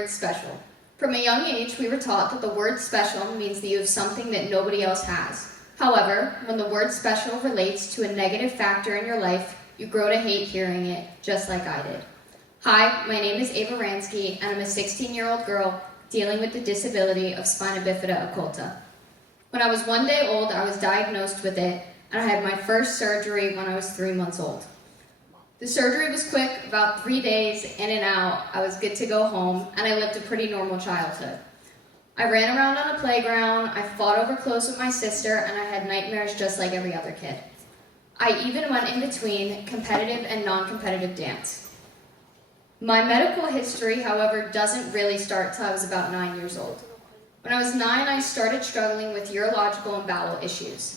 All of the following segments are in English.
word special. From a young age, we were taught that the word special means that you have something that nobody else has. However, when the word special relates to a negative factor in your life, you grow to hate hearing it, just like I did. Hi, my name is Ava Ranski, and I'm a 16-year-old girl dealing with the disability of spina bifida occulta. When I was 1 day old, I was diagnosed with it, and I had my first surgery when I was 3 months old. The surgery was quick, about 3 days, in and out. I was good to go home, and I lived a pretty normal childhood. I ran around on a playground, I fought over clothes with my sister, and I had nightmares just like every other kid. I even went in between competitive and non-competitive dance. My medical history, however, doesn't really start till I was about 9 years old. When I was 9, I started struggling with urological and bowel issues.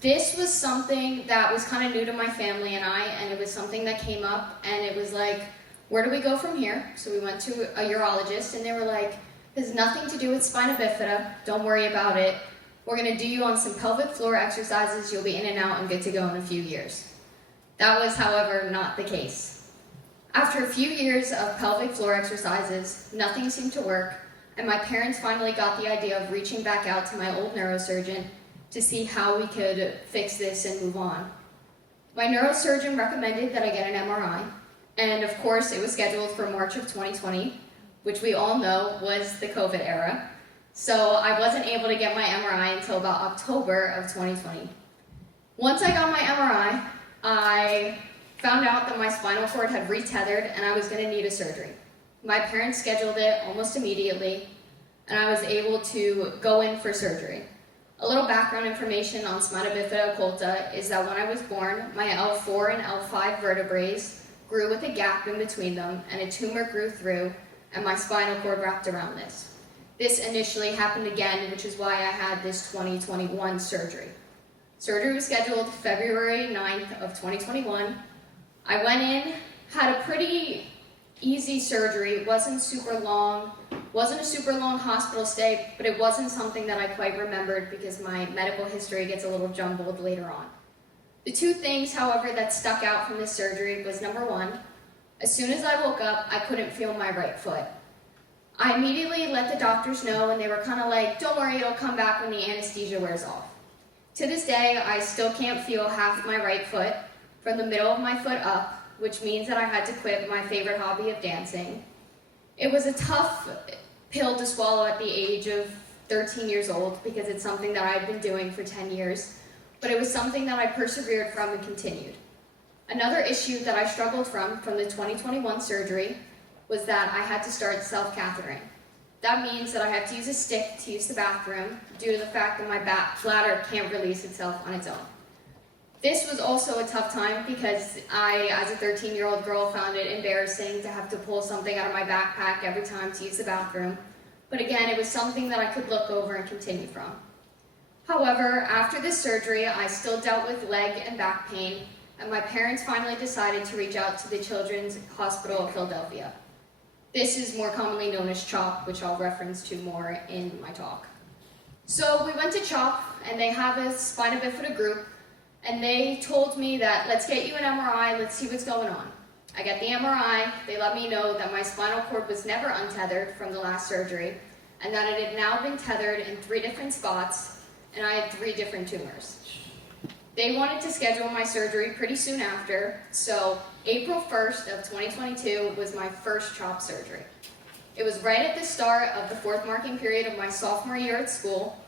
This was something that was kind of new to my family and it was something that came up, and it was like, where do we go from here? So we went to a urologist, and they were like, it has nothing to do with spina bifida, don't worry about it. We're going to do you on some pelvic floor exercises, you'll be in and out and good to go in a few years. That was, however, not the case. After a few years of pelvic floor exercises, nothing seemed to work, and my parents finally got the idea of reaching back out to my old neurosurgeon to see how we could fix this and move on. My neurosurgeon recommended that I get an MRI, and of course it was scheduled for March of 2020, which we all know was the COVID era, so I wasn't able to get my MRI until about October of 2020. Once I got my MRI, I found out that my spinal cord had retethered and I was going to need a surgery. My parents scheduled it almost immediately, and I was able to go in for surgery. A little background information on spina bifida occulta is that when I was born, my L4 and L5 vertebrae grew with a gap in between them, and a tumor grew through, and my spinal cord wrapped around this. This initially happened again, which is why I had this 2021 surgery. Surgery was scheduled February 9th of 2021. I went in, had a pretty easy surgery. It wasn't a super long hospital stay, but it wasn't something that I quite remembered because my medical history gets a little jumbled later on. The two things, however, that stuck out from this surgery was number one, as soon as I woke up, I couldn't feel my right foot. I immediately let the doctors know, and they were kind of like, don't worry, it'll come back when the anesthesia wears off. To this day, I still can't feel half my right foot from the middle of my foot up, which means that I had to quit my favorite hobby of dancing. It was a tough pill to swallow at the age of 13 years old because it's something that I'd been doing for 10 years, but it was something that I persevered from and continued. Another issue that I struggled from the 2021 surgery was that I had to start self-cathering. That means that I have to use a stick to use the bathroom due to the fact that my bladder can't release itself on its own. This was also a tough time because I, as a 13-year-old girl, found it embarrassing to have to pull something out of my backpack every time to use the bathroom. But again, it was something that I could look over and continue from. However, after this surgery, I still dealt with leg and back pain, and my parents finally decided to reach out to the Children's Hospital of Philadelphia. This is more commonly known as CHOP, which I'll reference to more in my talk. So we went to CHOP, and they have a spina bifida group, and they told me that, let's get you an MRI, let's see what's going on. I get the MRI, they let me know that my spinal cord was never untethered from the last surgery, and that it had now been tethered in 3 different spots, and I had 3 different tumors. They wanted to schedule my surgery pretty soon after, so April 1st of 2022 was my first CHOP surgery. It was right at the start of the 4th marking period of my sophomore year at school,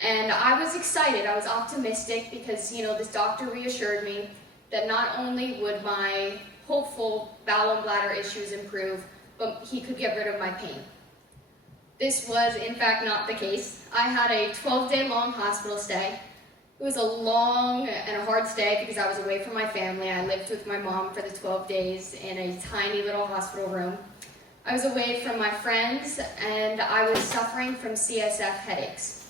and I was excited, I was optimistic because, this doctor reassured me that not only would my hopeful bowel and bladder issues improve, but he could get rid of my pain. This was, in fact, not the case. I had a 12-day long hospital stay. It was a long and a hard stay because I was away from my family. I lived with my mom for the 12 days in a tiny little hospital room. I was away from my friends, and I was suffering from CSF headaches.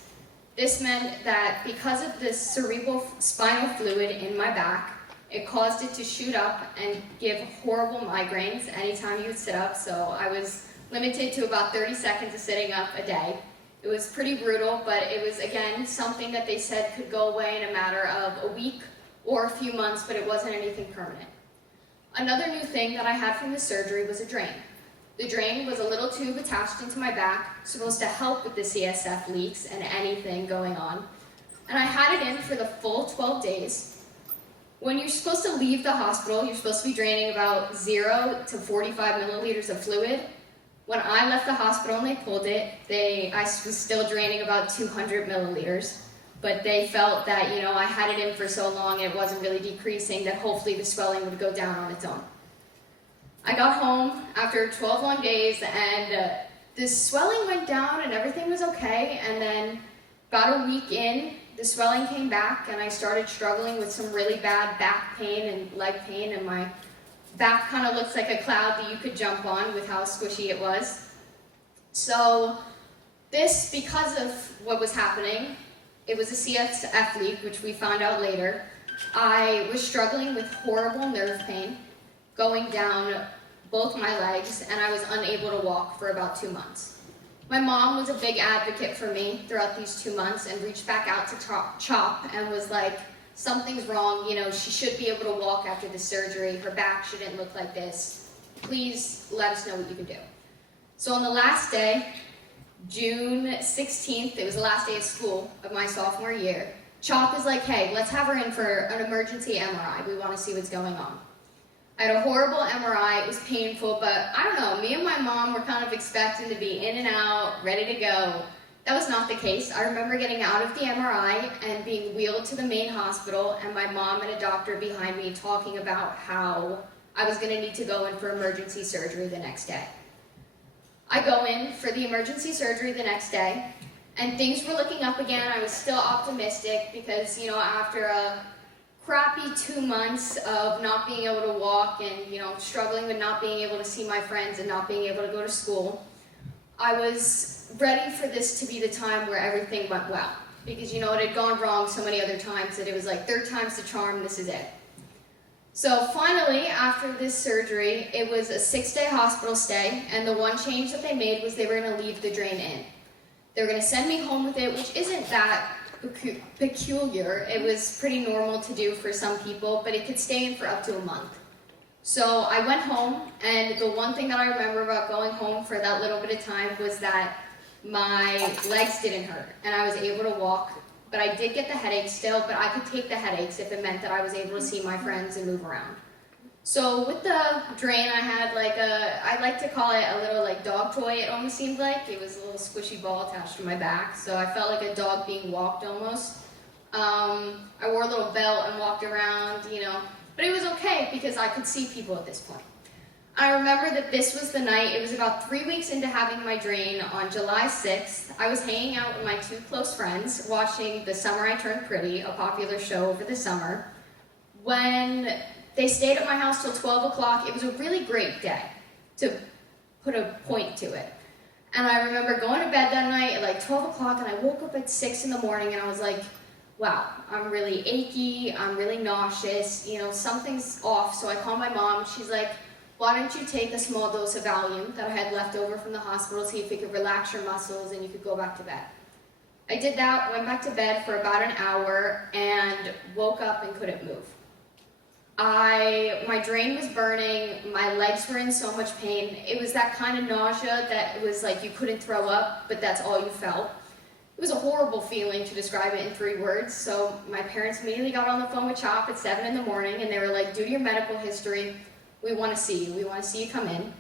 This meant that because of the cerebral spinal fluid in my back, it caused it to shoot up and give horrible migraines anytime you would sit up, so I was limited to about 30 seconds of sitting up a day. It was pretty brutal, but it was, again, something that they said could go away in a matter of a week or a few months, but it wasn't anything permanent. Another new thing that I had from the surgery was a drain. The drain was a little tube attached into my back, supposed to help with the CSF leaks and anything going on. And I had it in for the full 12 days. When you're supposed to leave the hospital, you're supposed to be draining about 0 to 45 milliliters of fluid. When I left the hospital and they pulled it, I was still draining about 200 milliliters. But they felt that, I had it in for so long and it wasn't really decreasing, that hopefully the swelling would go down on its own. I got home after 12 long days and the swelling went down and everything was okay. And then about a week in, the swelling came back and I started struggling with some really bad back pain and leg pain, and my back kind of looks like a cloud that you could jump on with how squishy it was. So this, because of what was happening, it was a CSF leak, which we found out later. I was struggling with horrible nerve pain going down both my legs, and I was unable to walk for about 2 months. My mom was a big advocate for me throughout these 2 months and reached back out to CHOP and was like, something's wrong, she should be able to walk after the surgery, her back shouldn't look like this. Please let us know what you can do. So on the last day, June 16th, it was the last day of school of my sophomore year, CHOP is like, hey, let's have her in for an emergency MRI. We want to see what's going on. I had a horrible MRI, it was painful, but I don't know, me and my mom were kind of expecting to be in and out, ready to go. That was not the case. I remember getting out of the MRI and being wheeled to the main hospital, and my mom and a doctor behind me talking about how I was going to need to go in for emergency surgery the next day. I go in for the emergency surgery the next day, and things were looking up again. I was still optimistic because, after a crappy 2 months of not being able to walk and, struggling with not being able to see my friends and not being able to go to school, I was ready for this to be the time where everything went well. Because, it had gone wrong so many other times that it was like third time's the charm, this is it. So finally, after this surgery, it was a 6-day hospital stay, and the one change that they made was they were going to leave the drain in. They were going to send me home with it, which isn't that peculiar. It was pretty normal to do for some people, but it could stay in for up to a month. So I went home, and the one thing that I remember about going home for that little bit of time was that my legs didn't hurt, and I was able to walk, but I did get the headaches still, but I could take the headaches if it meant that I was able to see my friends and move around. So with the drain, I had I like to call it a little dog toy, it almost seemed like. It was a little squishy ball attached to my back, so I felt like a dog being walked almost. I wore a little belt and walked around, but it was okay because I could see people at this point. I remember that this was the night, it was about 3 weeks into having my drain on July 6th. I was hanging out with my 2 close friends watching The Summer I Turned Pretty, a popular show over the summer. When they stayed at my house till 12 o'clock, it was a really great day, to put a point to it. And I remember going to bed that night at 12 o'clock, and I woke up at 6 in the morning, and I was like, wow, I'm really achy, I'm really nauseous, something's off. So I called my mom, she's like, why don't you take a small dose of Valium that I had left over from the hospital, see if it could relax your muscles and you could go back to bed. I did that, went back to bed for about an hour, and woke up and couldn't move. My drain was burning, my legs were in so much pain. It was that kind of nausea that it was like you couldn't throw up, but that's all you felt. It was a horrible feeling to describe it in 3 words, so my parents immediately got on the phone with CHOP at 7 in the morning, and they were like, due to your medical history, we want to see you. We want to see you come in.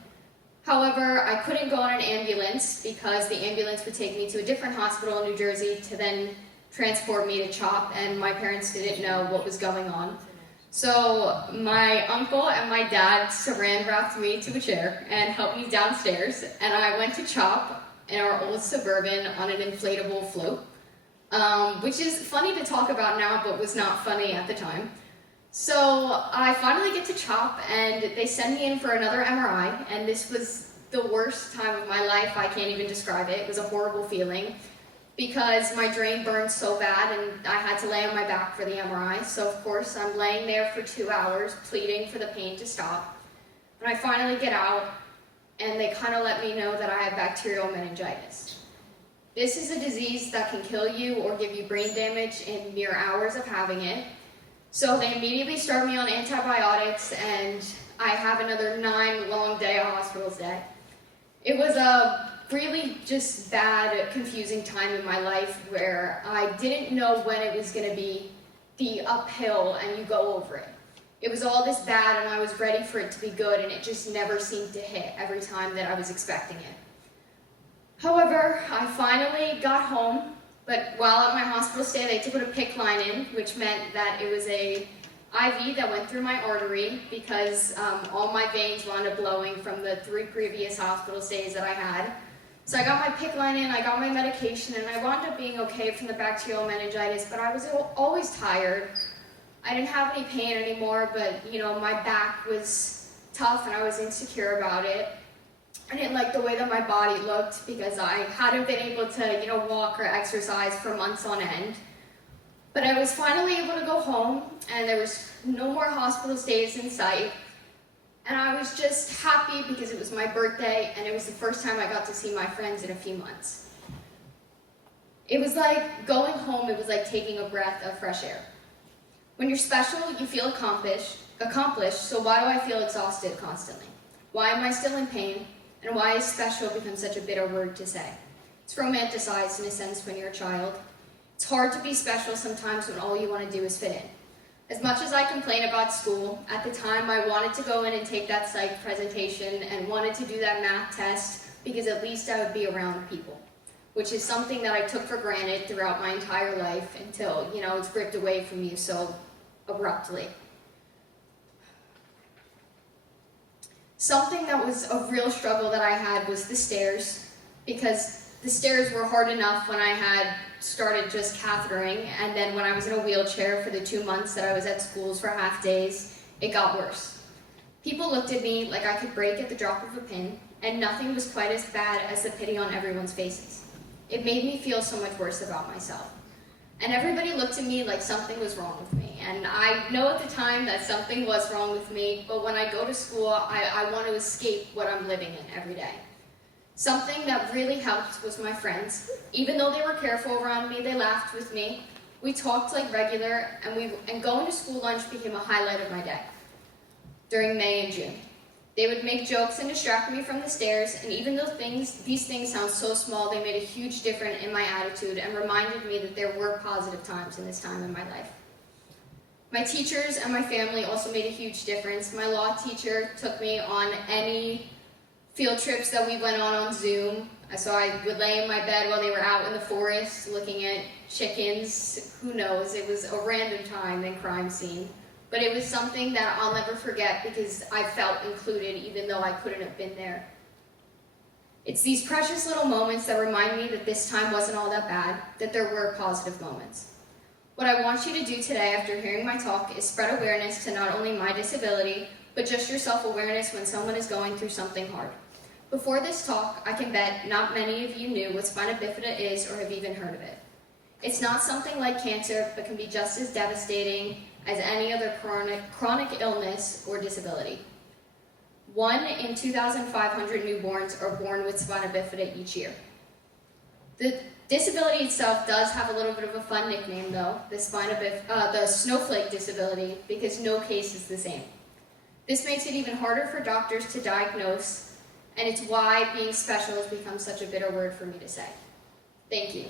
However, I couldn't go on an ambulance because the ambulance would take me to a different hospital in New Jersey to then transport me to CHOP, and my parents didn't know what was going on. So my uncle and my dad saran wrapped me to a chair and helped me downstairs, and I went to CHOP in our old Suburban on an inflatable float, which is funny to talk about now, but was not funny at the time. So I finally get to CHOP, and they send me in for another MRI, and this was the worst time of my life. I can't even describe it. It was a horrible feeling because my drain burned so bad, and I had to lay on my back for the MRI. So of course I'm laying there for 2 hours pleading for the pain to stop. And I finally get out, and they kind of let me know that I have bacterial meningitis. This is a disease that can kill you or give you brain damage in mere hours of having it. So they immediately start me on antibiotics, and I have another 9 long day of hospital stay. It was a really just bad, confusing time in my life where I didn't know when it was going to be the uphill and you go over it. It was all this bad and I was ready for it to be good, and it just never seemed to hit every time that I was expecting it. However, I finally got home, but while at my hospital stay, they had to put a PICC line in, which meant that it was a IV that went through my artery because all my veins wound up blowing from the 3 previous hospital stays that I had. So I got my PICC line in, I got my medication, and I wound up being okay from the bacterial meningitis, but I was always tired. I didn't have any pain anymore, but my back was tough and I was insecure about it. I didn't like the way that my body looked because I hadn't been able to, walk or exercise for months on end. But I was finally able to go home, and there was no more hospital stays in sight. And I was just happy because it was my birthday, and it was the first time I got to see my friends in a few months. It was like going home, it was like taking a breath of fresh air. When you're special, you feel accomplished, so why do I feel exhausted constantly? Why am I still in pain? And why is special become such a bitter word to say? It's romanticized in a sense when you're a child. It's hard to be special sometimes when all you want to do is fit in. As much as I complain about school, at the time I wanted to go in and take that psych presentation and wanted to do that math test because at least I would be around people, which is something that I took for granted throughout my entire life until, it's ripped away from you so abruptly. Something that was a real struggle that I had was the stairs, because the stairs were hard enough when I had started just cathetering, and then when I was in a wheelchair for the 2 months that I was at schools for half days, it got worse. People looked at me like I could break at the drop of a pin, and nothing was quite as bad as the pity on everyone's faces. It made me feel so much worse about myself. And everybody looked at me like something was wrong with me. And I know at the time that something was wrong with me, but when I go to school, I want to escape what I'm living in every day. Something that really helped was my friends. Even though they were careful around me, they laughed with me. We talked like regular, and going to school lunch became a highlight of my day during May and June. They would make jokes and distract me from the stairs, and even though these things sound so small, they made a huge difference in my attitude and reminded me that there were positive times in this time in my life. My teachers and my family also made a huge difference. My law teacher took me on any field trips that we went on Zoom. So I would lay in my bed while they were out in the forest looking at chickens. Who knows? It was a random time and crime scene. But it was something that I'll never forget because I felt included even though I couldn't have been there. It's these precious little moments that remind me that this time wasn't all that bad, that there were positive moments. What I want you to do today after hearing my talk is spread awareness to not only my disability, but just your self-awareness when someone is going through something hard. Before this talk, I can bet not many of you knew what spina bifida is or have even heard of it. It's not something like cancer, but can be just as devastating as any other chronic illness or disability. 1 in 2,500 newborns are born with spina bifida each year. The disability itself does have a little bit of a fun nickname though, the snowflake disability, because no case is the same. This makes it even harder for doctors to diagnose, and it's why being special has become such a bitter word for me to say. Thank you.